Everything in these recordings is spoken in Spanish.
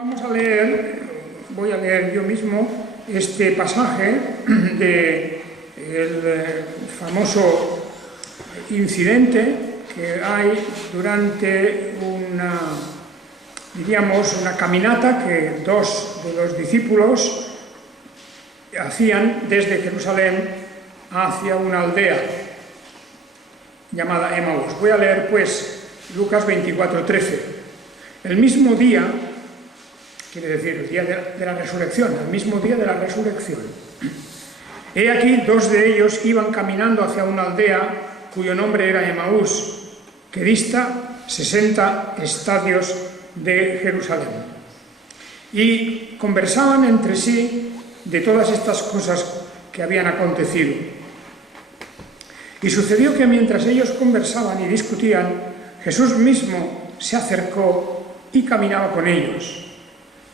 Vamos a leer, voy a leer yo mismo este pasaje del famoso incidente que hay durante una caminata que dos de los discípulos hacían desde Jerusalén hacia una aldea llamada Emaús. Voy a leer pues Lucas 24:13. El mismo día, quiere decir el día de la resurrección, el mismo día de la resurrección. He aquí, dos de ellos iban caminando hacia una aldea cuyo nombre era Emaús, que dista 60 estadios de Jerusalén. Y conversaban entre sí de todas estas cosas que habían acontecido. Y sucedió que mientras ellos conversaban y discutían, Jesús mismo se acercó y caminaba con ellos,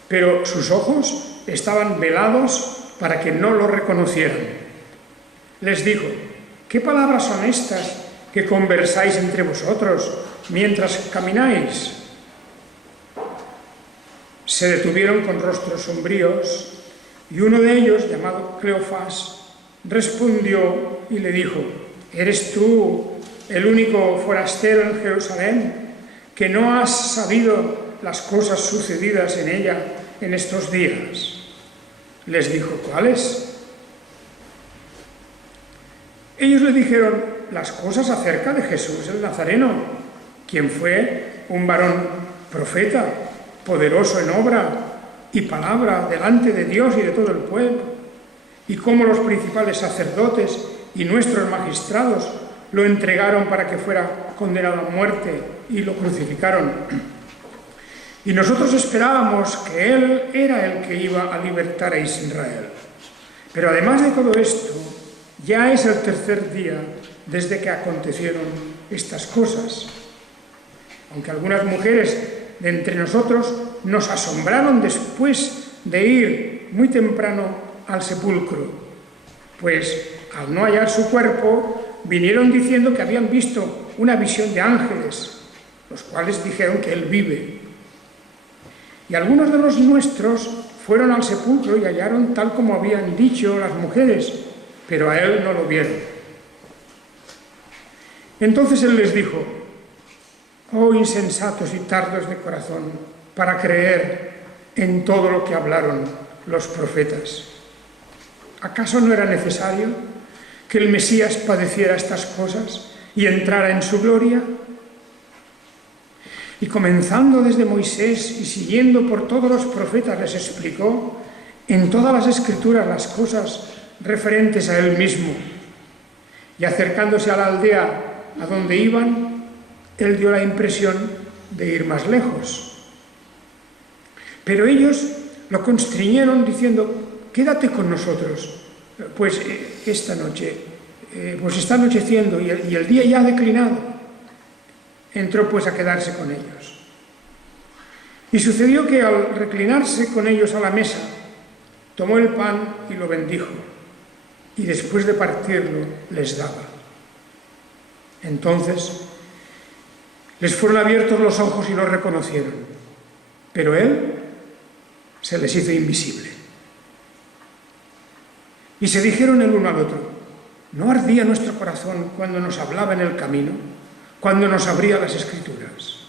pero sus ojos estaban velados para que no lo reconocieran. Les dijo: ¿qué palabras son estas que conversáis entre vosotros mientras camináis? Se detuvieron con rostros sombríos, y uno de ellos, llamado Cleofás, respondió y le dijo: ¿eres tú el único forastero en Jerusalén que no has sabido las cosas sucedidas en ella en estos días? Les dijo: ¿cuáles? Ellos le dijeron: las cosas acerca de Jesús el Nazareno, quien fue un varón profeta, poderoso en obra y palabra delante de Dios y de todo el pueblo, y cómo los principales sacerdotes y nuestros magistrados lo entregaron para que fuera condenado a muerte y lo crucificaron. Y nosotros esperábamos que Él era el que iba a libertar a Israel. Pero además de todo esto, ya es el tercer día desde que acontecieron estas cosas. Aunque algunas mujeres de entre nosotros nos asombraron después de ir muy temprano al sepulcro, pues al no hallar su cuerpo, vinieron diciendo que habían visto una visión de ángeles, los cuales dijeron que Él vive. Y algunos de los nuestros fueron al sepulcro y hallaron tal como habían dicho las mujeres, pero a Él no lo vieron. Entonces Él les dijo: oh insensatos y tardos de corazón, para creer en todo lo que hablaron los profetas. ¿Acaso no era necesario que el Mesías padeciera estas cosas y entrara en su gloria? Y comenzando desde Moisés y siguiendo por todos los profetas, les explicó en todas las Escrituras las cosas referentes a Él mismo. Y acercándose a la aldea a donde iban, Él dio la impresión de ir más lejos. Pero ellos lo constriñeron diciendo: quédate con nosotros, pues esta noche, pues está anocheciendo y el día ya ha declinado. Entró pues a quedarse con ellos. Y sucedió que al reclinarse con ellos a la mesa, tomó el pan y lo bendijo, y después de partirlo les daba. Entonces les fueron abiertos los ojos y lo reconocieron, pero Él se les hizo invisible. Y se dijeron el uno al otro: ¿no ardía nuestro corazón cuando nos hablaba en el camino, cuando nos abría las Escrituras?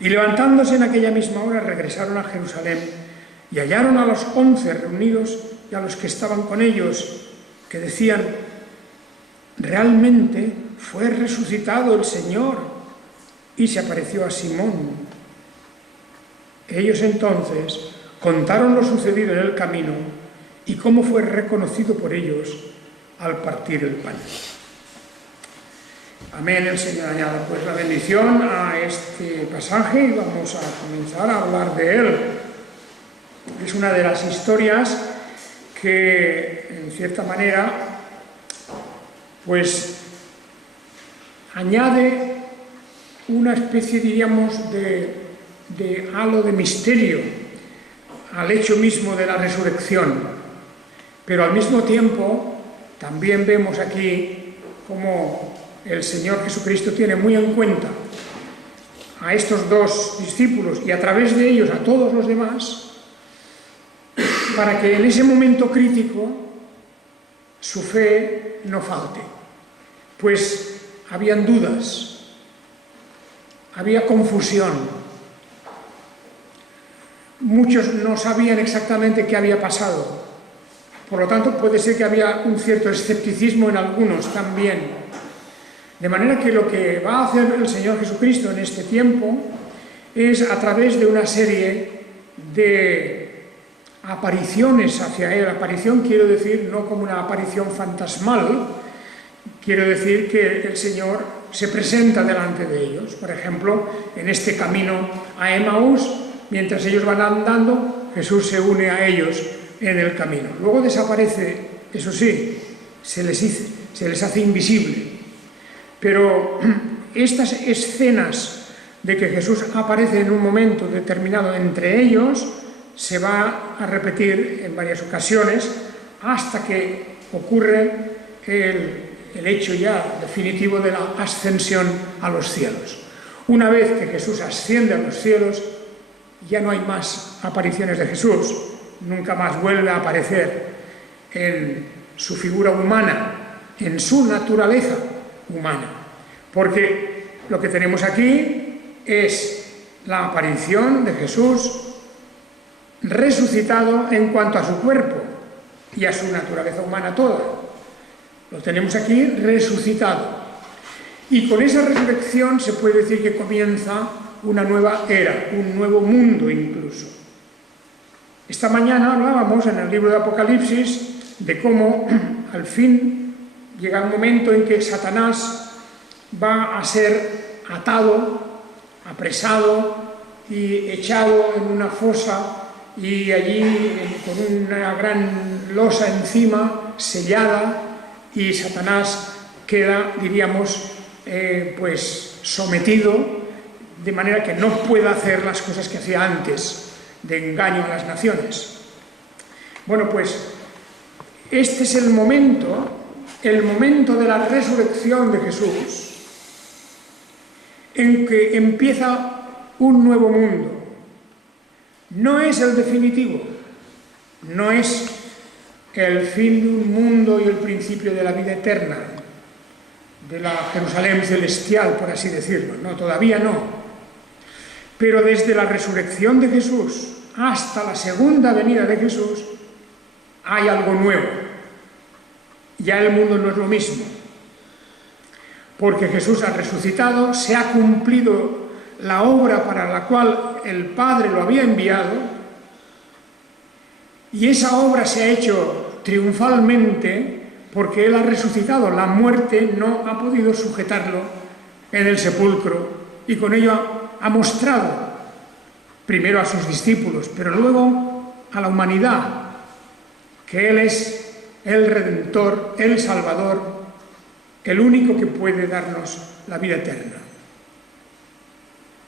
Y levantándose en aquella misma hora, regresaron a Jerusalén y hallaron a los 11 reunidos y a los que estaban con ellos, que decían: realmente fue resucitado el Señor y se apareció a Simón. Ellos entonces contaron lo sucedido en el camino y cómo fue reconocido por ellos al partir el pan. Amén. El Señor añada pues la bendición a este pasaje y vamos a comenzar a hablar de él. Es una de las historias que, en cierta manera, pues añade una especie, diríamos, de halo de misterio al hecho mismo de la resurrección. Pero al mismo tiempo también vemos aquí cómo el Señor Jesucristo tiene muy en cuenta a estos dos discípulos y a través de ellos a todos los demás, para que en ese momento crítico su fe no falte. Pues habían dudas, había confusión, muchos no sabían exactamente qué había pasado, por lo tanto puede ser que había un cierto escepticismo en algunos también. De manera que lo que va a hacer el Señor Jesucristo en este tiempo es, a través de una serie de apariciones hacia Él, aparición quiero decir no como una aparición fantasmal, quiero decir que el Señor se presenta delante de ellos. Por ejemplo, en este camino a Emaús, mientras ellos van andando, Jesús se une a ellos en el camino. Luego desaparece, eso sí, se les hace invisible. Pero estas escenas de que Jesús aparece en un momento determinado entre ellos se va a repetir en varias ocasiones hasta que ocurre el hecho ya definitivo de la ascensión a los cielos. Una vez que Jesús asciende a los cielos, ya no hay más apariciones de Jesús, nunca más vuelve a aparecer en su figura humana, en su naturaleza humana, porque lo que tenemos aquí es la aparición de Jesús resucitado en cuanto a su cuerpo y a su naturaleza humana toda. Lo tenemos aquí resucitado. Y con esa resurrección se puede decir que comienza una nueva era, un nuevo mundo incluso. Esta mañana hablábamos en el libro de Apocalipsis de cómo al fin llega un momento en que Satanás va a ser atado, apresado y echado en una fosa y allí con una gran losa encima, sellada, y Satanás queda, diríamos, pues sometido, de manera que no pueda hacer las cosas que hacía antes, de engaño a las naciones. Bueno, pues este es el momento de la resurrección de Jesús, en que empieza un nuevo mundo. No es el definitivo, no es el fin de un mundo y el principio de la vida eterna, de la Jerusalén celestial, por así decirlo. No, todavía no. Pero desde la resurrección de Jesús hasta la segunda venida de Jesús hay algo nuevo. Ya el mundo no es lo mismo, porque Jesús ha resucitado, se ha cumplido la obra para la cual el Padre lo había enviado, y esa obra se ha hecho triunfalmente porque Él ha resucitado. La muerte no ha podido sujetarlo en el sepulcro, y con ello ha mostrado primero a sus discípulos, pero luego a la humanidad, que Él es el Redentor, el Salvador, el único que puede darnos la vida eterna.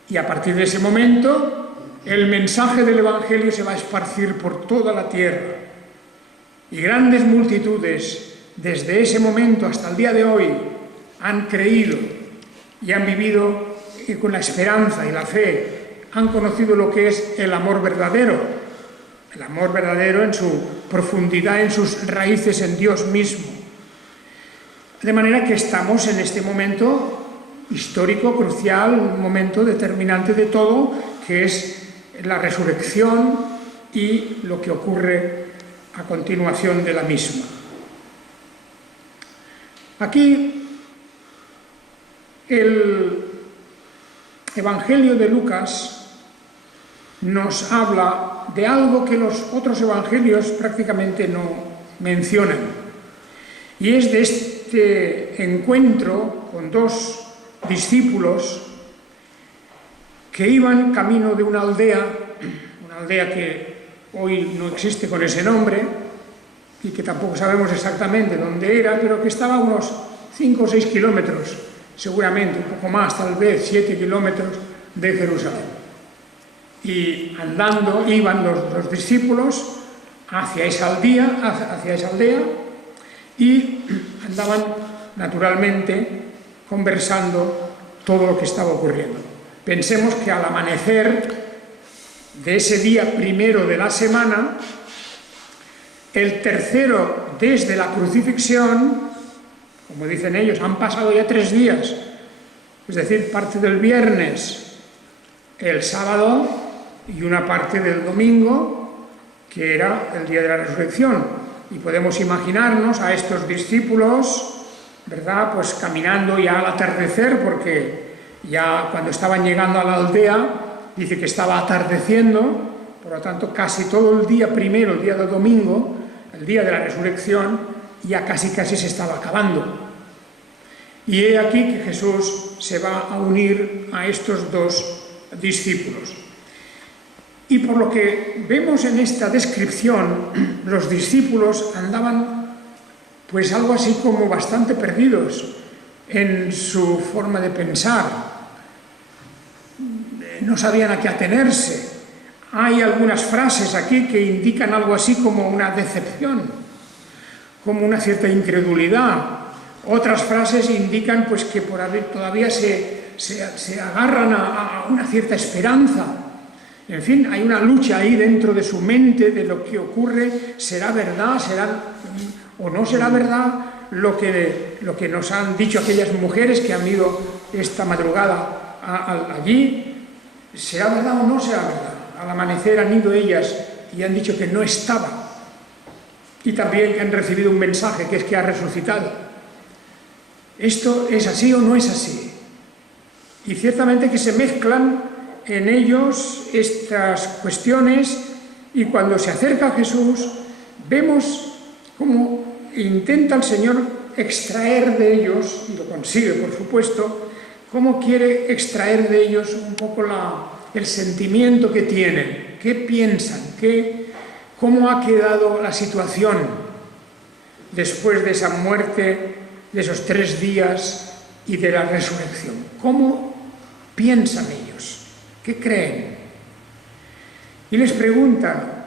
Y a partir de ese momento, el mensaje del Evangelio se va a esparcir por toda la tierra. Y grandes multitudes, desde ese momento hasta el día de hoy, han creído y han vivido con la esperanza y la fe, han conocido lo que es el amor verdadero en su profundidad, en sus raíces en Dios mismo. De manera que estamos en este momento histórico, crucial, un momento determinante de todo, que es la resurrección y lo que ocurre a continuación de la misma. Aquí el Evangelio de Lucas nos habla de algo que los otros evangelios prácticamente no mencionan, y es de este encuentro con dos discípulos que iban camino de una aldea que hoy no existe con ese nombre y que tampoco sabemos exactamente dónde era, pero que estaba a unos 5 o 6 kilómetros, seguramente, un poco más, tal vez 7 kilómetros de Jerusalén. Y andando iban los discípulos hacia esa aldea, y andaban naturalmente conversando todo lo que estaba ocurriendo. Pensemos que al amanecer de ese día primero de la semana, el tercero desde la crucifixión, como dicen ellos, han pasado ya 3 días, es decir, parte del viernes, el sábado y una parte del domingo, que era el día de la resurrección. Y podemos imaginarnos a estos discípulos, ¿verdad?, pues caminando ya al atardecer, porque ya cuando estaban llegando a la aldea, dice que estaba atardeciendo, por lo tanto casi todo el día primero, el día del domingo, el día de la resurrección, ya casi se estaba acabando. Y he aquí que Jesús se va a unir a estos 2 discípulos. Y por lo que vemos en esta descripción, los discípulos andaban pues algo así como bastante perdidos en su forma de pensar. No sabían a qué atenerse. Hay algunas frases aquí que indican algo así como una decepción, como una cierta incredulidad. Otras frases indican pues que todavía se agarran a una cierta esperanza. En fin, hay una lucha ahí dentro de su mente de lo que ocurre. ¿Será verdad? ¿O no será verdad lo que nos han dicho aquellas mujeres que han ido esta madrugada allí? ¿Será verdad o no será verdad? Al amanecer han ido ellas y han dicho que no estaba. Y también que han recibido un mensaje, que es que ha resucitado. ¿Esto es así o no es así? Y ciertamente que se mezclan en ellos estas cuestiones, y cuando se acerca a Jesús, vemos cómo intenta el Señor extraer de ellos, y lo consigue por supuesto, cómo quiere extraer de ellos un poco el sentimiento que tienen, qué piensan, cómo ha quedado la situación después de esa muerte, de esos 3 días y de la resurrección. ¿Cómo piensan ellos? ¿Qué creen? Y les preguntan.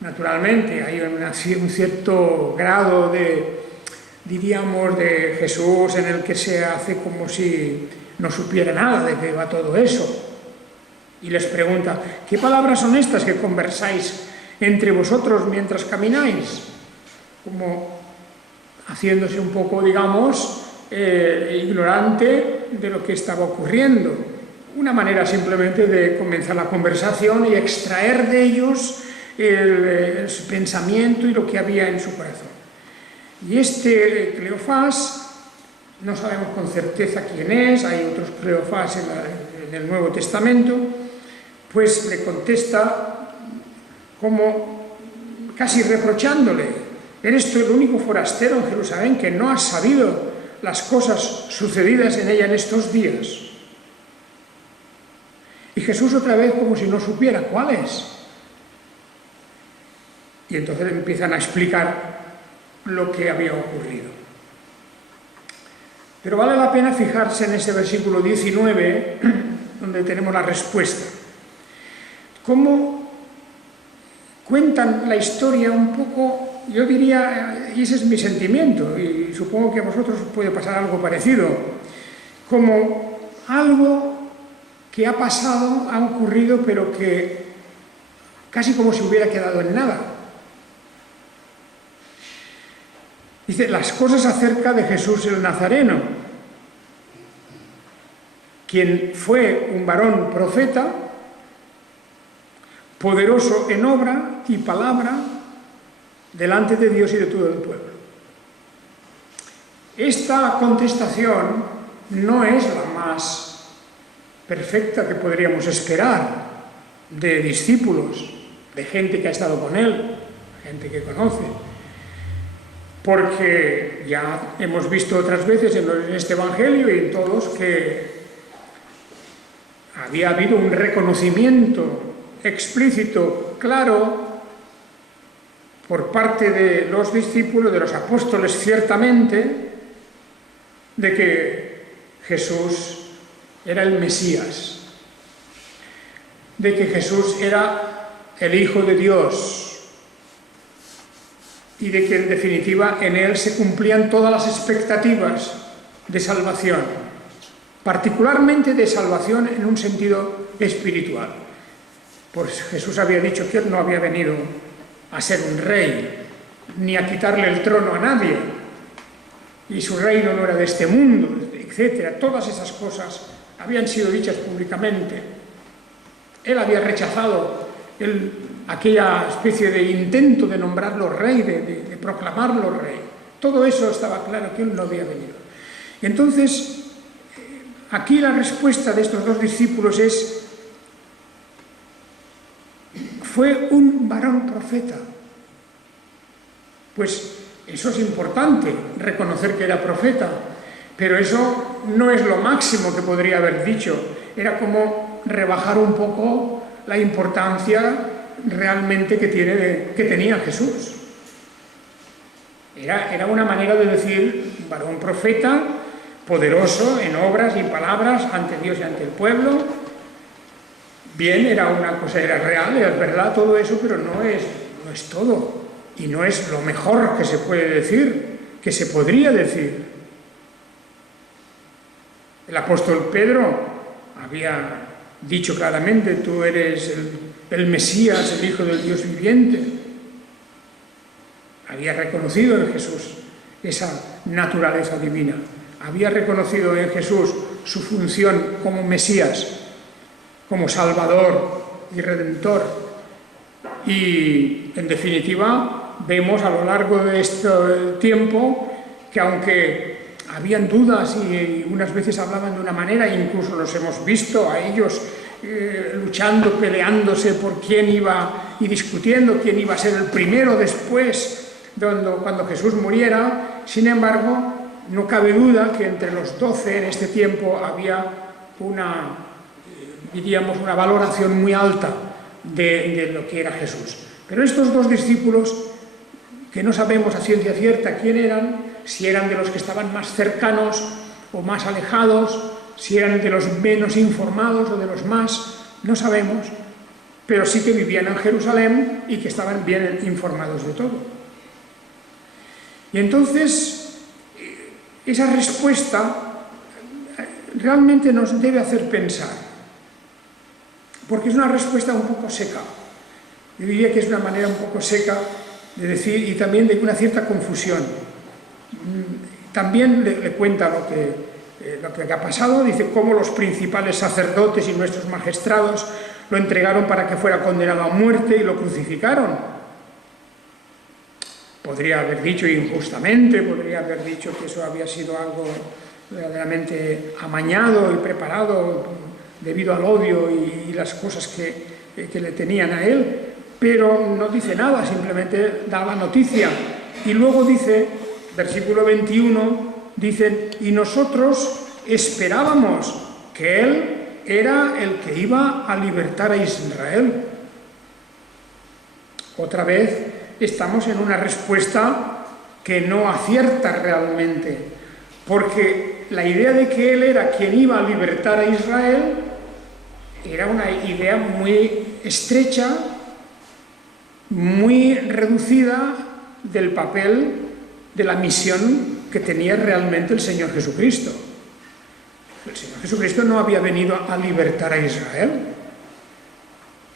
Naturalmente, hay un cierto grado diríamos, de Jesús en el que se hace como si no supiera nada de qué va todo eso. Y les pregunta, ¿qué palabras son estas que conversáis entre vosotros mientras camináis? Como haciéndose un poco, digamos, ignorante de lo que estaba ocurriendo. Una manera simplemente de comenzar la conversación y extraer de ellos su pensamiento y lo que había en su corazón. Y este Cleofás, no sabemos con certeza quién es, hay otros Cleofás en el Nuevo Testamento, pues le contesta como casi reprochándole: eres tú el único forastero en Jerusalén que no has sabido las cosas sucedidas en ella en estos días. Y Jesús otra vez como si no supiera cuáles. Y entonces empiezan a explicar lo que había ocurrido. Pero vale la pena fijarse en ese versículo 19, donde tenemos la respuesta. Cómo cuentan la historia un poco, yo diría, y ese es mi sentimiento, y supongo que a vosotros os puede pasar algo parecido, como algo que ha pasado, ha ocurrido, pero que casi como si hubiera quedado en nada. Dice, las cosas acerca de Jesús el Nazareno, quien fue un varón profeta, poderoso en obra y palabra delante de Dios y de todo el pueblo. Esta contestación no es la más perfecta que podríamos esperar de discípulos, de gente que ha estado con él, gente que conoce. Porque ya hemos visto otras veces en este Evangelio y en todos que había habido un reconocimiento explícito, claro, por parte de los discípulos, de los apóstoles ciertamente, de que Jesús era el Mesías, de que Jesús era el Hijo de Dios, y de que en definitiva en él se cumplían todas las expectativas de salvación. particularmente de salvación en un sentido espiritual. Pues Jesús había dicho que él no había venido a ser un rey, ni a quitarle el trono a nadie, y su reino no era de este mundo, etc. Todas esas cosas habían sido dichas públicamente. Él había rechazado aquella especie de intento de nombrarlo rey, de proclamarlo rey. Todo eso estaba claro que él no había venido. Y entonces, aquí la respuesta de estos dos discípulos fue un varón profeta. Pues eso es importante, reconocer que era profeta, pero eso no es lo máximo que podría haber dicho. Era como rebajar un poco la importancia realmente que tenía Jesús. Era una manera de decir, varón profeta, poderoso en obras y palabras ante Dios y ante el pueblo. Bien, era una cosa, era real, era verdad todo eso, pero no es todo. Y no es lo mejor que se puede decir, que se podría decir. El apóstol Pedro había dicho claramente, tú eres el Mesías, el Hijo del Dios viviente. Había reconocido en Jesús esa naturaleza divina. Había reconocido en Jesús su función como Mesías, como Salvador y Redentor. Y, en definitiva, vemos a lo largo de este tiempo que aunque habían dudas y unas veces hablaban de una manera, incluso los hemos visto a ellos luchando, peleándose por quién iba y discutiendo quién iba a ser el primero después, cuando Jesús muriera. Sin embargo, no cabe duda que entre los 12 en este tiempo había una valoración muy alta de lo que era Jesús. Pero estos dos discípulos, que no sabemos a ciencia cierta quién eran, si eran de los que estaban más cercanos o más alejados, si eran de los menos informados o de los más, no sabemos, pero sí que vivían en Jerusalén y que estaban bien informados de todo. Y entonces, esa respuesta realmente nos debe hacer pensar, porque es una respuesta un poco seca. Yo diría que es una manera un poco seca de decir, y también de una cierta confusión. También le cuenta lo que ha pasado, dice cómo los principales sacerdotes y nuestros magistrados lo entregaron para que fuera condenado a muerte y lo crucificaron. Podría haber dicho injustamente, podría haber dicho que eso había sido algo verdaderamente amañado y preparado debido al odio y las cosas que le tenían a él, pero no dice nada, simplemente da la noticia. Y luego dice, versículo 21, dice, y nosotros esperábamos que él era el que iba a libertar a Israel. Otra vez estamos en una respuesta que no acierta realmente, porque la idea de que él era quien iba a libertar a Israel era una idea muy estrecha, muy reducida del papel de la misión que tenía realmente el Señor Jesucristo. El Señor Jesucristo no había venido a libertar a Israel.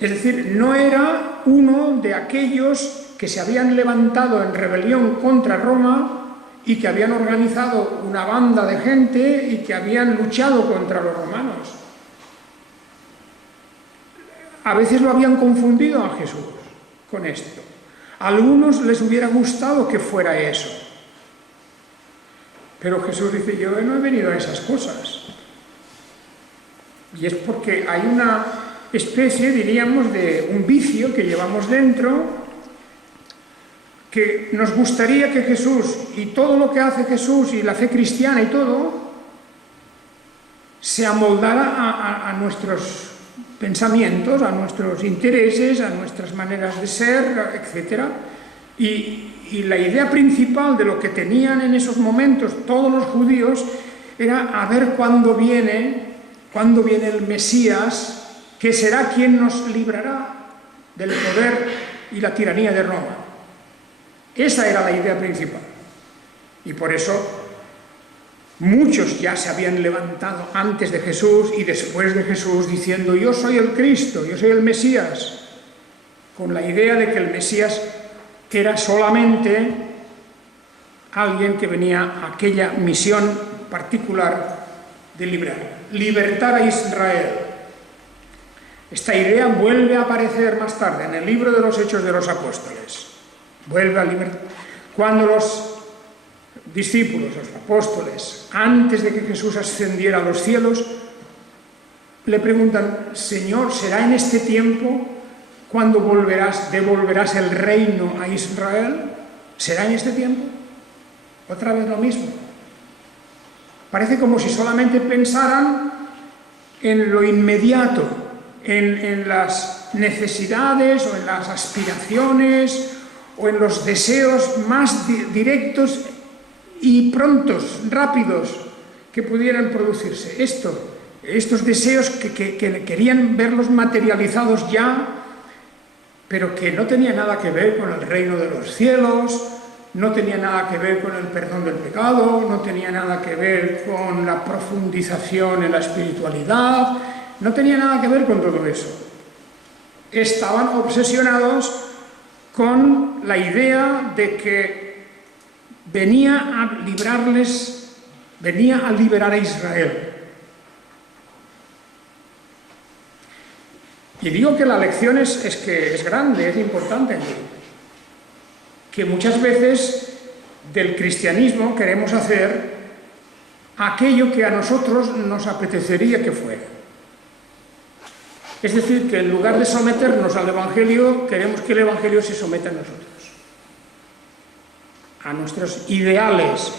Es decir, no era uno de aquellos que se habían levantado en rebelión contra Roma y que habían organizado una banda de gente y que habían luchado contra los romanos. A veces lo habían confundido a Jesús con esto. A algunos les hubiera gustado que fuera eso. Pero Jesús dice, yo no he venido a esas cosas. Y es porque hay una especie, diríamos, de un vicio que llevamos dentro, que nos gustaría que Jesús y todo lo que hace Jesús y la fe cristiana y todo, se amoldara a nuestros pensamientos, a nuestros intereses, a nuestras maneras de ser, etc. Y la idea principal de lo que tenían en esos momentos todos los judíos era a ver cuándo viene el Mesías, que será quien nos librará del poder y la tiranía de Roma. Esa era la idea principal. Y por eso Muchos ya se habían levantado antes de Jesús y después de Jesús diciendo: yo soy el Cristo, yo soy el Mesías, con la idea de que el Mesías era solamente alguien que venía a aquella misión particular de libertar a Israel. Esta idea vuelve a aparecer más tarde en el libro de los Hechos de los Apóstoles. Vuelve a libertar. Cuando los discípulos, los apóstoles, antes de que Jesús ascendiera a los cielos, le preguntan: Señor, ¿será en este tiempo cuando devolverás el reino a Israel? ¿Será en este tiempo? Otra vez lo mismo. Parece como si solamente pensaran en lo inmediato, en las necesidades o en las aspiraciones o en los deseos más directos y prontos, rápidos, que pudieran producirse. Estos deseos que querían verlos materializados ya, pero que no tenía nada que ver con el reino de los cielos, no tenía nada que ver con el perdón del pecado, no tenía nada que ver con la profundización en la espiritualidad, no tenía nada que ver con todo eso. Estaban obsesionados con la idea de que venía a liberar a Israel. Y digo que la lección es grande, es importante, que muchas veces del cristianismo queremos hacer aquello que a nosotros nos apetecería que fuera. Es decir, que en lugar de someternos al Evangelio, queremos que el Evangelio se someta a nosotros, a nuestros ideales.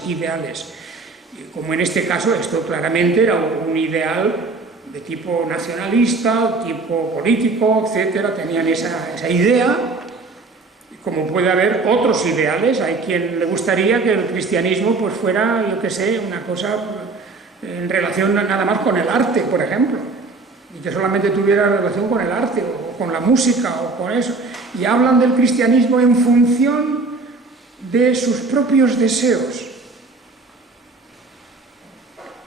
Como en este caso, esto claramente era un ideal de tipo nacionalista, tipo político, etcétera. Tenían esa idea, como puede haber otros ideales. Hay quien le gustaría que el cristianismo pues fuera, yo qué sé, una cosa en relación nada más con el arte, por ejemplo, y que solamente tuviera relación con el arte o con la música o con eso. Y hablan del cristianismo en función de sus propios deseos.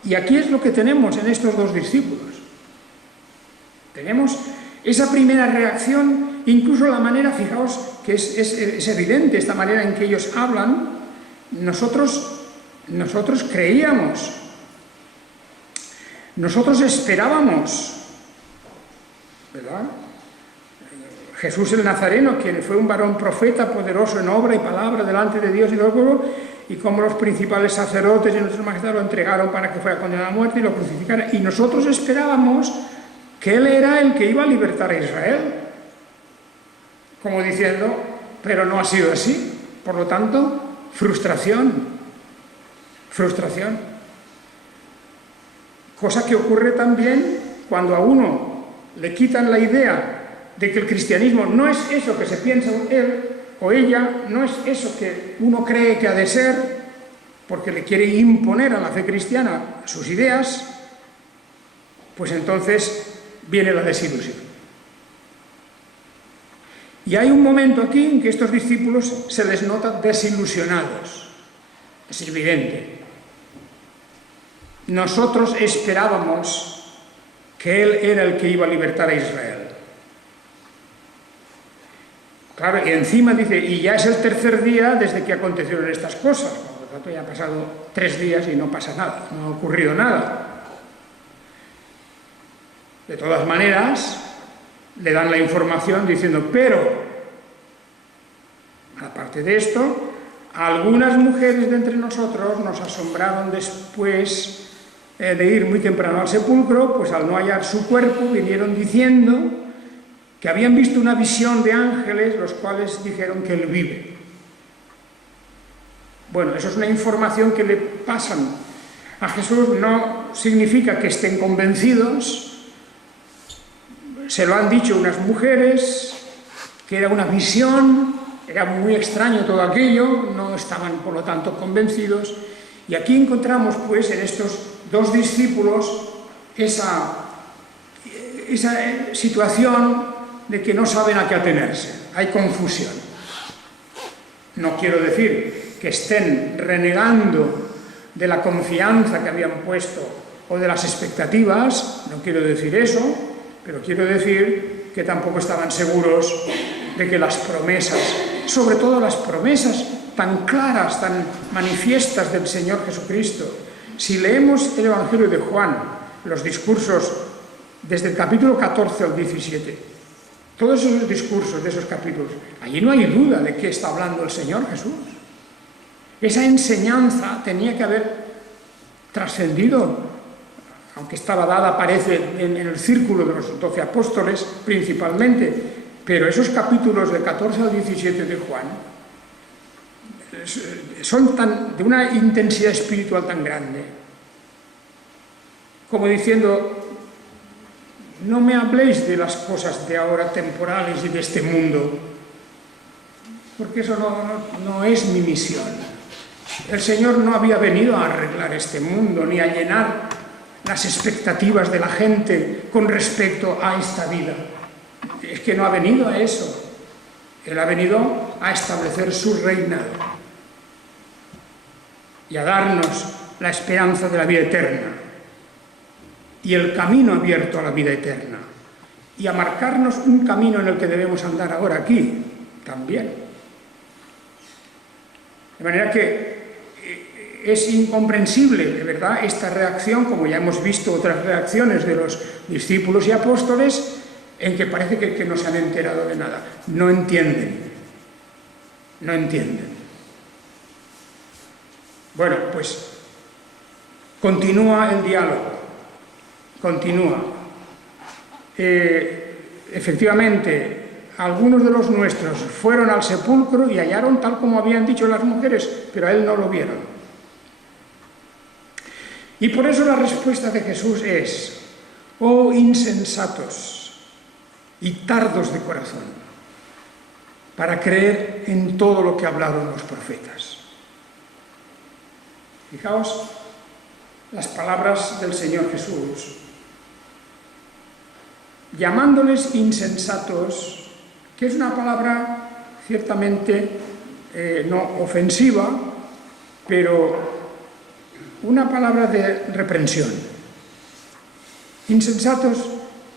Y aquí es lo que tenemos en estos dos discípulos. Tenemos esa primera reacción, incluso la manera, fijaos que es evidente esta manera en que ellos hablan. Nosotros creíamos, nosotros esperábamos, ¿verdad? Jesús el Nazareno, quien fue un varón profeta, poderoso en obra y palabra delante de Dios y del pueblo, y como los principales sacerdotes y nuestros magistrados lo entregaron para que fuera condenado a muerte y lo crucificaran. Y nosotros esperábamos que Él era el que iba a libertar a Israel. Como diciendo, pero no ha sido así. Por lo tanto, frustración. Cosa que ocurre también cuando a uno le quitan la idea de que el cristianismo no es eso que se piensa él o ella, no es eso que uno cree que ha de ser, porque le quiere imponer a la fe cristiana sus ideas, pues entonces viene la desilusión. Y hay un momento aquí en que estos discípulos se les nota desilusionados. Es evidente. Nosotros esperábamos que Él era el que iba a libertar a Israel. Claro, y encima dice, y ya es el tercer día desde que acontecieron estas cosas. Por lo tanto, ya han pasado 3 días y no pasa nada, no ha ocurrido nada. De todas maneras, le dan la información diciendo, pero, aparte de esto, algunas mujeres de entre nosotros nos asombraron después de ir muy temprano al sepulcro, pues al no hallar su cuerpo, vinieron diciendo que habían visto una visión de ángeles, los cuales dijeron que Él vive. Bueno, eso es una información que le pasan a Jesús, no significa que estén convencidos, se lo han dicho unas mujeres, que era una visión, era muy extraño todo aquello, no estaban por lo tanto convencidos, y aquí encontramos pues en estos dos discípulos esa situación de que no saben a qué atenerse, hay confusión. No quiero decir que estén renegando de la confianza que habían puesto o de las expectativas, no quiero decir eso, pero quiero decir que tampoco estaban seguros de que las promesas, sobre todo las promesas tan claras, tan manifiestas del Señor Jesucristo. Si leemos el Evangelio de Juan, los discursos desde el capítulo 14 al 17, todos esos discursos de esos capítulos, allí no hay duda de qué está hablando el Señor Jesús. Esa enseñanza tenía que haber trascendido, aunque estaba dada, parece, en el círculo de los 12 apóstoles principalmente, pero esos capítulos del 14 al 17 de Juan son de una intensidad espiritual tan grande, como diciendo: no me habléis de las cosas de ahora temporales y de este mundo, porque eso no es mi misión. El Señor no había venido a arreglar este mundo, ni a llenar las expectativas de la gente con respecto a esta vida. Es que no ha venido a eso. Él ha venido a establecer su reinado y a darnos la esperanza de la vida eterna y el camino abierto a la vida eterna, y a marcarnos un camino en el que debemos andar ahora aquí también. De manera que es incomprensible, de verdad, esta reacción, como ya hemos visto otras reacciones de los discípulos y apóstoles, en que parece que no se han enterado de nada. No entienden. No entienden. Bueno, pues continúa el diálogo. Continúa. Efectivamente, algunos de los nuestros fueron al sepulcro y hallaron tal como habían dicho las mujeres, pero a él no lo vieron. Y por eso la respuesta de Jesús es: oh insensatos y tardos de corazón, para creer en todo lo que hablaron los profetas. Fijaos las palabras del Señor Jesús, llamándoles insensatos, que es una palabra ciertamente no ofensiva, pero una palabra de reprensión. Insensatos,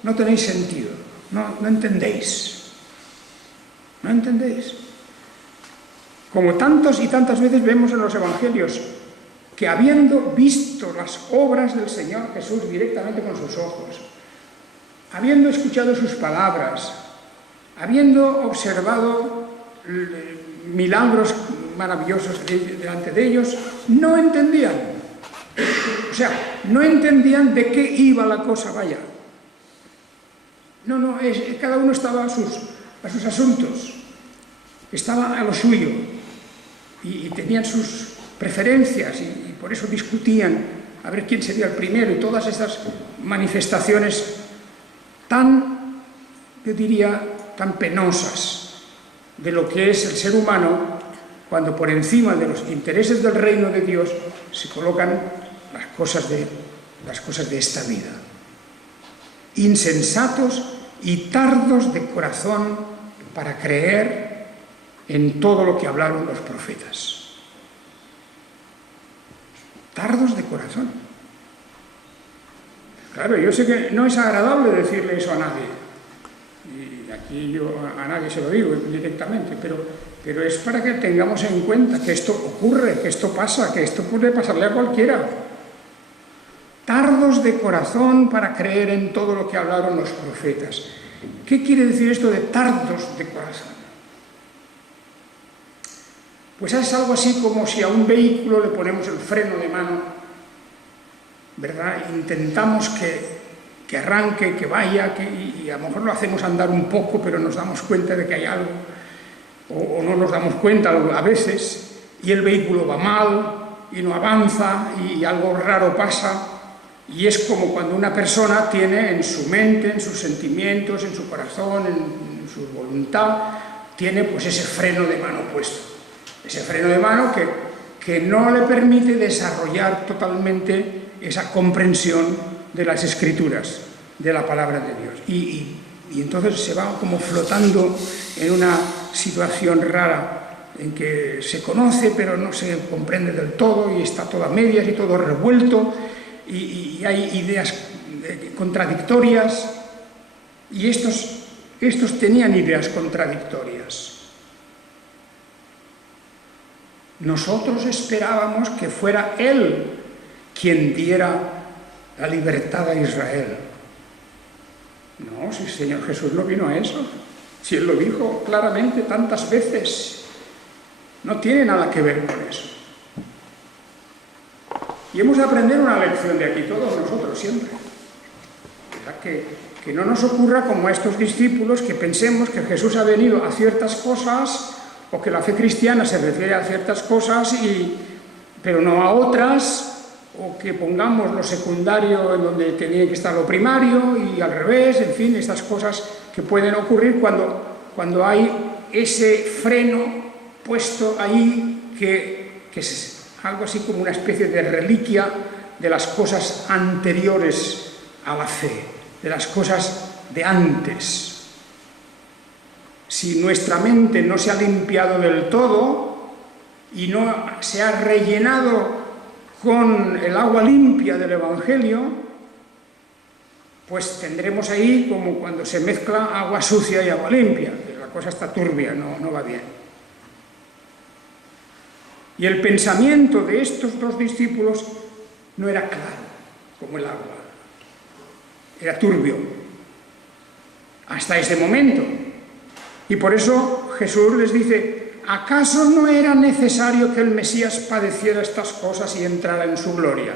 no tenéis sentido, no entendéis. No entendéis. Como tantos y tantas veces vemos en los evangelios, que habiendo visto las obras del Señor Jesús directamente con sus ojos, habiendo escuchado sus palabras, habiendo observado milagros maravillosos delante de ellos, no entendían. O sea, no entendían de qué iba la cosa, vaya. Cada uno estaba a sus asuntos, estaba a lo suyo, y tenían sus preferencias, y por eso discutían a ver quién sería el primero, y todas estas manifestaciones tan, yo diría, tan penosas de lo que es el ser humano, cuando por encima de los intereses del reino de Dios se colocan las cosas de esta vida. Insensatos y tardos de corazón para creer en todo lo que hablaron los profetas. Tardos de corazón. Claro, yo sé que no es agradable decirle eso a nadie, y aquí yo a nadie se lo digo directamente, pero es para que tengamos en cuenta que esto ocurre, que esto pasa, que esto puede pasarle a cualquiera. Tardos de corazón para creer en todo lo que hablaron los profetas. ¿Qué quiere decir esto de tardos de corazón? Pues es algo así como si a un vehículo le ponemos el freno de mano, ¿verdad? Intentamos que arranque, que vaya, y a lo mejor lo hacemos andar un poco, pero nos damos cuenta de que hay algo, o no nos damos cuenta a veces, y el vehículo va mal, y no avanza, y algo raro pasa. Y es como cuando una persona tiene en su mente, en sus sentimientos, en su corazón, en su voluntad, tiene pues ese freno de mano puesto. Ese freno de mano que no le permite desarrollar totalmente esa comprensión de las Escrituras, de la palabra de Dios. Y entonces se va como flotando en una situación rara, en que se conoce pero no se comprende del todo y está todo a medias y todo revuelto y hay ideas contradictorias, y estos tenían ideas contradictorias. Nosotros esperábamos que fuera Él quien diera la libertad a Israel. No, si el Señor Jesús no vino a eso, si Él lo dijo claramente tantas veces, no tiene nada que ver con eso. Y hemos de aprender una lección de aquí todos nosotros siempre. Que no nos ocurra como a estos discípulos, que pensemos que Jesús ha venido a ciertas cosas, o que la fe cristiana se refiere a ciertas cosas, pero no a otras, o que pongamos lo secundario en donde tenía que estar lo primario, y al revés, en fin, estas cosas que pueden ocurrir cuando hay ese freno puesto ahí, que es algo así como una especie de reliquia de las cosas anteriores a la fe, de las cosas de antes. Si nuestra mente no se ha limpiado del todo y no se ha rellenado con el agua limpia del Evangelio, pues tendremos ahí como cuando se mezcla agua sucia y agua limpia, que la cosa está turbia, no va bien. Y el pensamiento de estos dos discípulos no era claro como el agua, era turbio hasta ese momento. Y por eso Jesús les dice: ¿acaso no era necesario que el Mesías padeciera estas cosas y entrara en su gloria?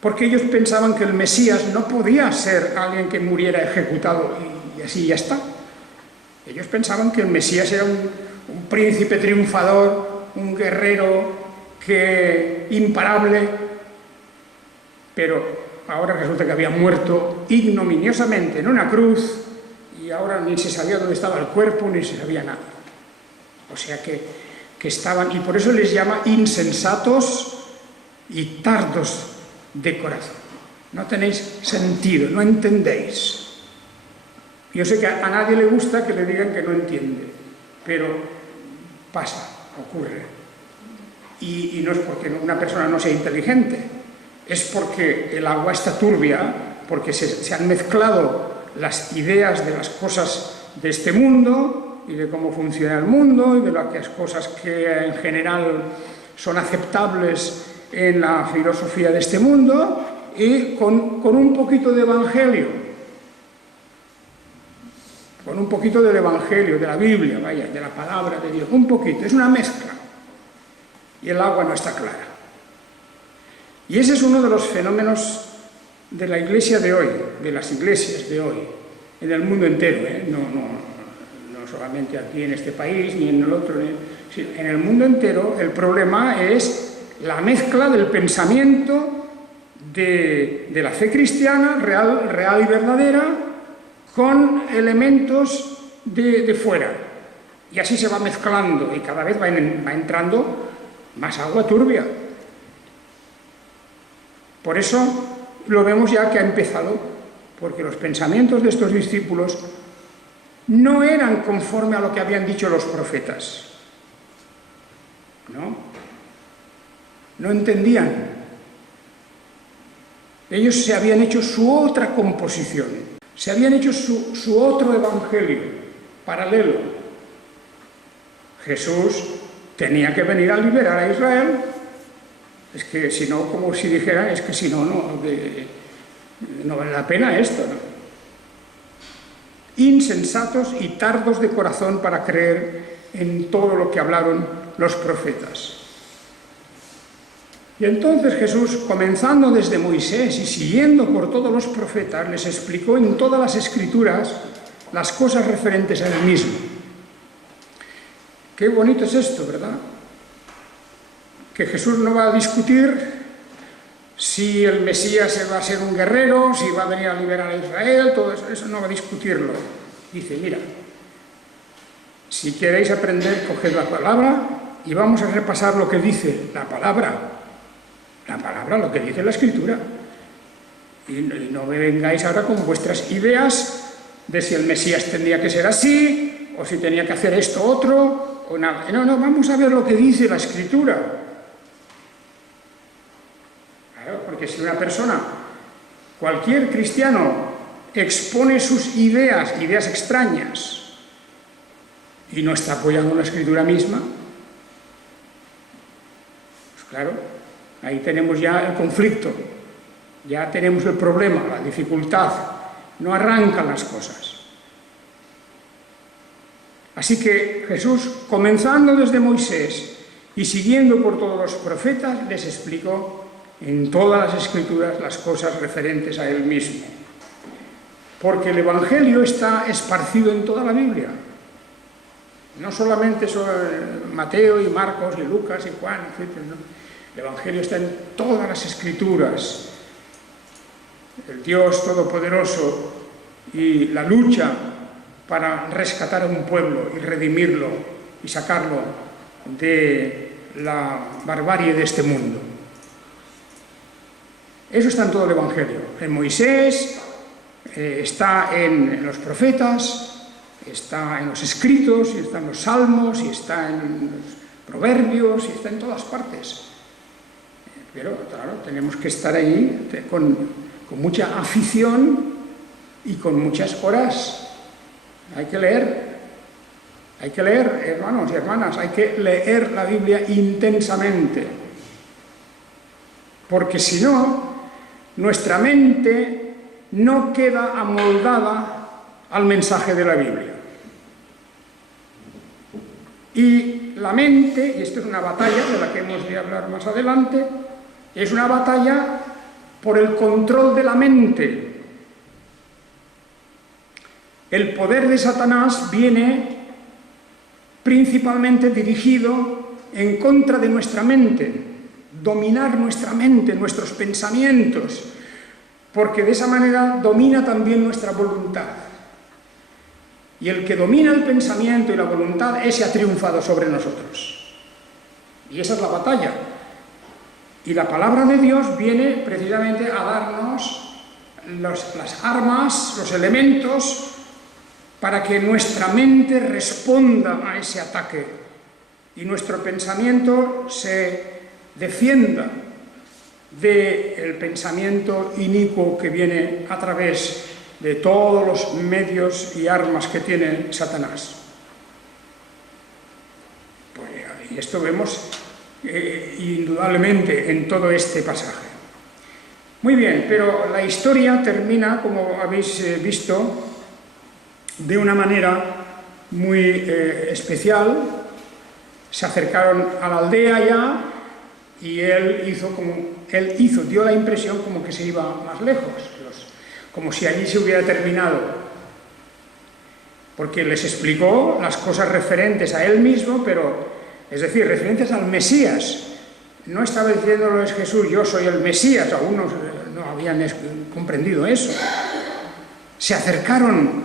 Porque ellos pensaban que el Mesías no podía ser alguien que muriera ejecutado y así ya está. Ellos pensaban que el Mesías era un príncipe triunfador, un guerrero imparable, pero ahora resulta que había muerto ignominiosamente en una cruz, y ahora ni se sabía dónde estaba el cuerpo, ni se sabía nada. O sea que estaban, y por eso les llama insensatos y tardos de corazón. No tenéis sentido, no entendéis. Yo sé que a nadie le gusta que le digan que no entiende, pero pasa, ocurre. Y no es porque una persona no sea inteligente, es porque el agua está turbia, porque se han mezclado las ideas de las cosas de este mundo y de cómo funciona el mundo y de las cosas que en general son aceptables en la filosofía de este mundo, y con un poquito de evangelio, con un poquito del evangelio, de la Biblia, vaya, de la palabra de Dios, un poquito, es una mezcla, y el agua no está clara. Y ese es uno de los fenómenos de la iglesia de hoy, de las iglesias de hoy, en el mundo entero, no solamente aquí en este país ni en el otro, sino en el mundo entero. El problema es la mezcla del pensamiento de la fe cristiana real y verdadera con elementos de fuera, y así se va mezclando y cada vez va entrando más agua turbia. Por eso lo vemos ya que ha empezado, porque los pensamientos de estos discípulos no eran conforme a lo que habían dicho los profetas. No entendían. Ellos se habían hecho su otra composición, se habían hecho su otro evangelio paralelo. Jesús tenía que venir a liberar a Israel. Es que si no, como si dijeran, es que si no, no vale la pena esto, ¿no? Insensatos y tardos de corazón para creer en todo lo que hablaron los profetas. Y entonces Jesús, comenzando desde Moisés y siguiendo por todos los profetas, les explicó en todas las Escrituras las cosas referentes a él mismo. Qué bonito es esto, ¿verdad? Que Jesús no va a discutir si el Mesías va a ser un guerrero, si va a venir a liberar a Israel, todo eso no va a discutirlo. Dice: mira, si queréis aprender, coged la palabra y vamos a repasar lo que dice la palabra, lo que dice la Escritura. Y no me vengáis ahora con vuestras ideas de si el Mesías tendría que ser así o si tenía que hacer esto otro, o nada. No, vamos a ver lo que dice la Escritura. Claro, porque si una persona, cualquier cristiano, expone sus ideas extrañas, y no está apoyando la Escritura misma, pues claro, ahí tenemos ya el conflicto, ya tenemos el problema, la dificultad, no arrancan las cosas. Así que Jesús, comenzando desde Moisés y siguiendo por todos los profetas, les explicó en todas las Escrituras las cosas referentes a Él mismo. Porque el Evangelio está esparcido en toda la Biblia. No solamente son Mateo y Marcos y Lucas y Juan, etc. ¿no? El Evangelio está en todas las Escrituras. El Dios Todopoderoso y la lucha para rescatar a un pueblo y redimirlo y sacarlo de la barbarie de este mundo. Eso está en todo el Evangelio. En Moisés, está en los profetas, está en los escritos, y está en los salmos, y está en los proverbios, y está en todas partes. Pero, claro, tenemos que estar ahí con mucha afición y con muchas horas. Hay que leer, hermanos y hermanas, hay que leer la Biblia intensamente. Porque si no, nuestra mente no queda amoldada al mensaje de la Biblia. Y la mente, y esto es una batalla de la que hemos de hablar más adelante, es una batalla por el control de la mente. El poder de Satanás viene principalmente dirigido en contra de nuestra mente, dominar nuestra mente, nuestros pensamientos, porque de esa manera domina también nuestra voluntad. Y el que domina el pensamiento y la voluntad, ese ha triunfado sobre nosotros. Y esa es la batalla. Y la palabra de Dios viene precisamente a darnos las armas, los elementos, para que nuestra mente responda a ese ataque y nuestro pensamiento se defienda del pensamiento inicuo que viene a través de todos los medios y armas que tiene Satanás. Pues, y esto vemos indudablemente en todo este pasaje. Muy bien, pero la historia termina, como habéis visto, de una manera muy especial. Se acercaron a la aldea ya y dio la impresión como que se iba más lejos, como si allí se hubiera terminado, porque les explicó las cosas referentes a él mismo, pero, es decir, referentes al Mesías. No estaba diciéndoles Jesús, yo soy el Mesías, algunos no habían comprendido eso. Se acercaron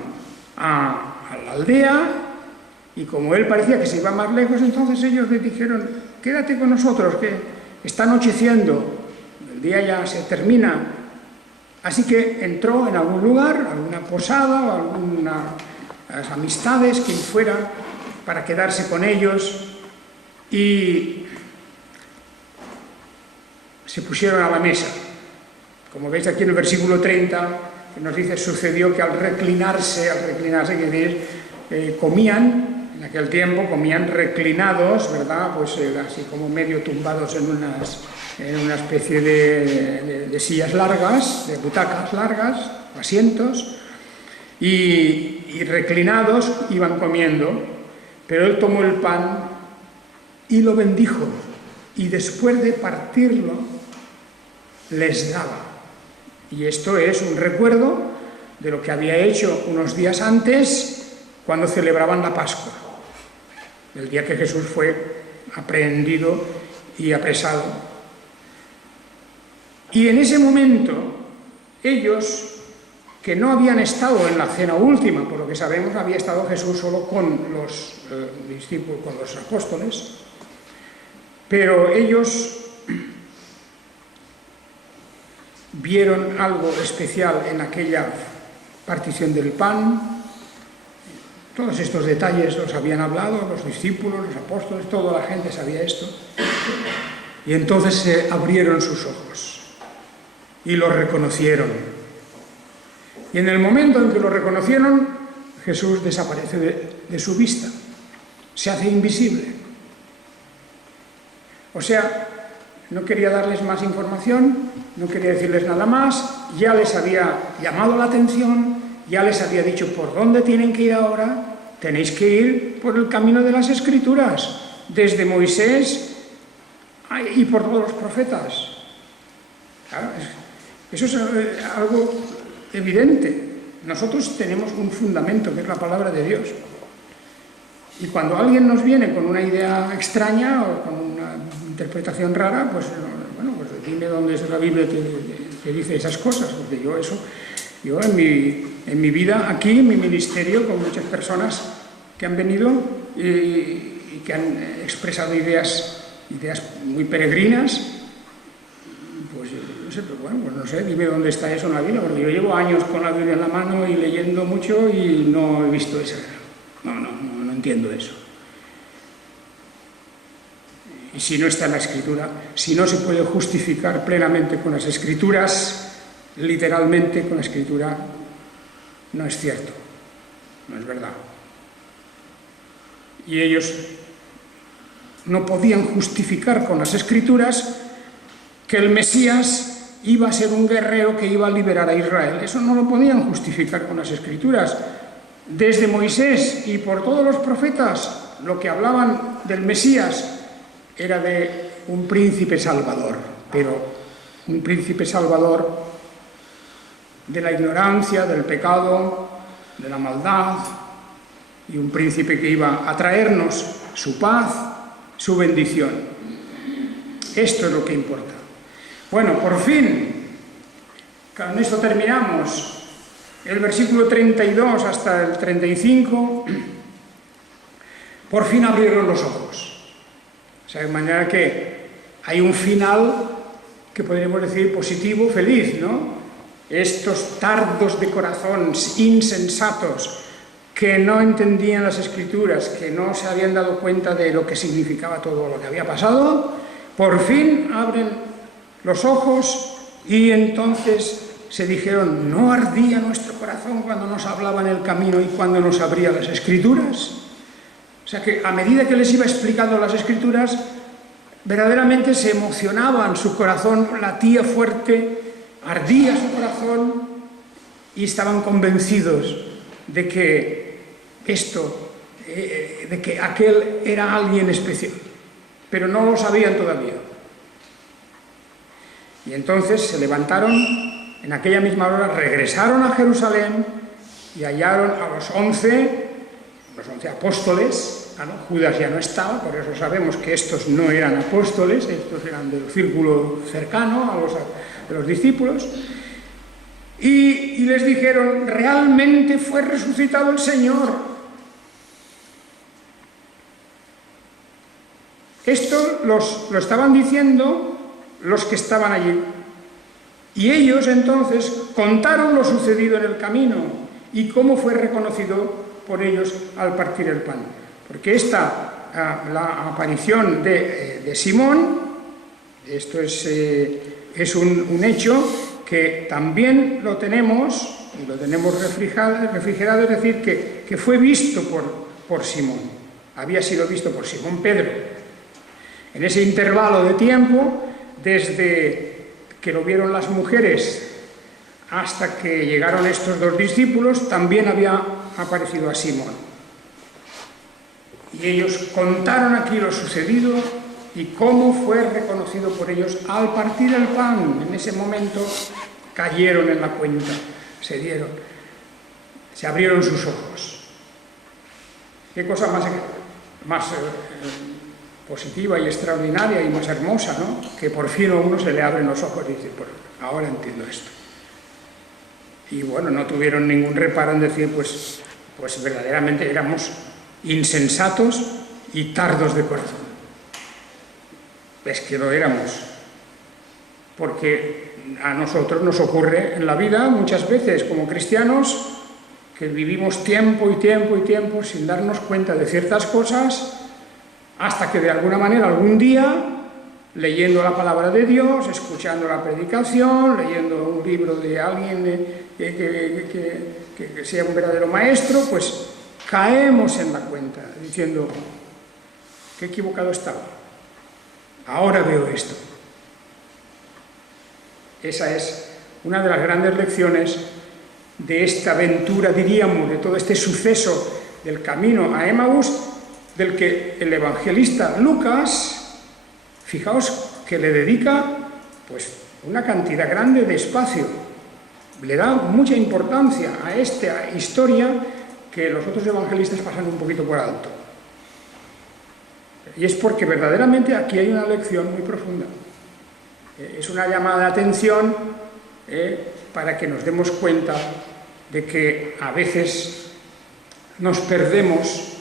a la aldea y como él parecía que se iba más lejos, entonces ellos le dijeron, quédate con nosotros, que está anocheciendo, el día ya se termina. Así que entró en algún lugar, alguna posada o algunas amistades, quien fuera, para quedarse con ellos, y se pusieron a la mesa. Como veis aquí en el versículo 30, que nos dice, sucedió que al reclinarse, quiere decir, comían, en aquel tiempo comían reclinados, ¿verdad? Pues así como medio tumbados en una especie de sillas largas, de butacas largas, asientos, y reclinados iban comiendo, pero él tomó el pan y lo bendijo, y después de partirlo, les daba. Y esto es un recuerdo de lo que había hecho unos días antes, cuando celebraban la Pascua, el día que Jesús fue aprehendido y apresado. Y en ese momento, ellos, que no habían estado en la cena última, por lo que sabemos, había estado Jesús solo con los discípulos, con los apóstoles, pero ellos vieron algo especial en aquella partición del pan. Todos estos detalles los habían hablado los discípulos, los apóstoles, toda la gente sabía esto. Y entonces se abrieron sus ojos y lo reconocieron. Y en el momento en que lo reconocieron, Jesús desaparece de su vista, se hace invisible. O sea, no quería darles más información, no quería decirles nada más, ya les había llamado la atención, ya les había dicho por dónde tienen que ir ahora. Tenéis que ir por el camino de las Escrituras, desde Moisés y por todos los profetas. Claro, eso es algo evidente. Nosotros tenemos un fundamento, que es la palabra de Dios. Y cuando alguien nos viene con una idea extraña o con una interpretación rara, pues bueno, pues dime dónde es la Biblia que dice esas cosas, porque yo en mi vida aquí, en mi ministerio, con muchas personas que han venido y que han expresado ideas muy peregrinas, pues no sé, pero bueno, pues no sé, dime dónde está eso en la Biblia, porque yo llevo años con la Biblia en la mano y leyendo mucho y no he visto eso. No entiendo eso. Y si no está en la Escritura, si no se puede justificar plenamente con las Escrituras, literalmente con la Escritura, no es cierto, no es verdad. Y ellos no podían justificar con las Escrituras que el Mesías iba a ser un guerrero que iba a liberar a Israel. Eso no lo podían justificar con las Escrituras. Desde Moisés y por todos los profetas, lo que hablaban del Mesías era de un príncipe salvador, pero un príncipe salvador de la ignorancia, del pecado, de la maldad, y un príncipe que iba a traernos su paz, su bendición. Esto es lo que importa. Bueno, por fin, con esto terminamos. El versículo 32 hasta el 35, por fin abrieron los ojos. O sea, de manera que hay un final que podríamos decir positivo, feliz, ¿no? Estos tardos de corazón, insensatos, que no entendían las Escrituras, que no se habían dado cuenta de lo que significaba todo lo que había pasado, por fin abren los ojos y entonces se dijeron, ¿no ardía nuestro corazón cuando nos hablaba en el camino y cuando nos abría las Escrituras? O sea que a medida que les iba explicando las Escrituras, verdaderamente se emocionaban, su corazón latía fuerte, ardía su corazón y estaban convencidos de que de que aquel era alguien especial, pero no lo sabían todavía. Y entonces se levantaron, en aquella misma hora regresaron a Jerusalén y hallaron a los 11 apóstoles. Judas ya no estaba, por eso sabemos que estos no eran apóstoles, estos eran del círculo cercano de los discípulos. Y les dijeron, realmente fue resucitado el Señor. Esto lo estaban diciendo los que estaban allí. Y ellos entonces contaron lo sucedido en el camino y cómo fue reconocido por ellos al partir el pan. Porque la aparición de Simón, esto es un hecho que también lo tenemos, y lo tenemos refrigerado, es decir, que fue visto por Simón. Había sido visto por Simón Pedro. En ese intervalo de tiempo, desde que lo vieron las mujeres hasta que llegaron estos dos discípulos, también había aparecido a Simón. Y ellos contaron aquí lo sucedido y cómo fue reconocido por ellos al partir el pan. En ese momento cayeron en la cuenta, se abrieron sus ojos. Qué cosa más positiva y extraordinaria y más hermosa, ¿no? Que por fin a uno se le abren los ojos y dice, pues ahora entiendo esto. Y bueno, no tuvieron ningún reparo en decir, pues verdaderamente éramos insensatos y tardos de corazón. Es que lo éramos. Porque a nosotros nos ocurre en la vida muchas veces como cristianos que vivimos tiempo y tiempo y tiempo sin darnos cuenta de ciertas cosas, hasta que de alguna manera algún día, leyendo la palabra de Dios, escuchando la predicación, leyendo un libro de alguien que sea un verdadero maestro, pues caemos en la cuenta, diciendo, qué equivocado estaba, ahora veo esto. Esa es una de las grandes lecciones de esta aventura, diríamos, de todo este suceso del camino a Emaús, del que el evangelista Lucas, fijaos que le dedica pues una cantidad grande de espacio, le da mucha importancia a esta historia que los otros evangelistas pasan un poquito por alto. Y es porque verdaderamente aquí hay una lección muy profunda. Es una llamada de atención para que nos demos cuenta de que a veces nos perdemos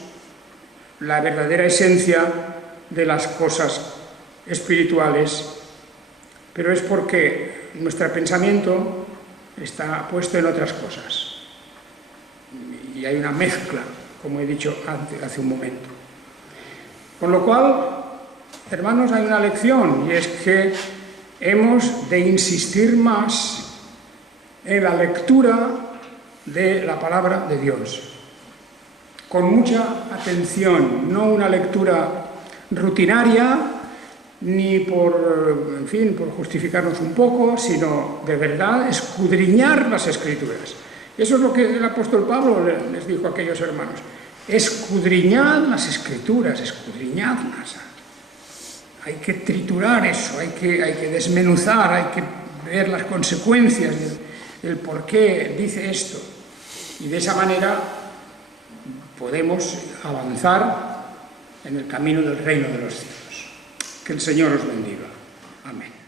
la verdadera esencia de las cosas espirituales, pero es porque nuestro pensamiento está puesto en otras cosas. Y hay una mezcla, como he dicho hace un momento. Con lo cual, hermanos, hay una lección, y es que hemos de insistir más en la lectura de la palabra de Dios. Con mucha atención, no una lectura rutinaria, ni por, en fin, por justificarnos un poco, sino de verdad escudriñar las Escrituras. Eso es lo que el apóstol Pablo les dijo a aquellos hermanos. Escudriñad las Escrituras, escudriñadlas. Hay que triturar eso, hay que desmenuzar, hay que ver las consecuencias, el por qué dice esto. Y de esa manera podemos avanzar en el camino del reino de los cielos. Que el Señor os bendiga. Amén.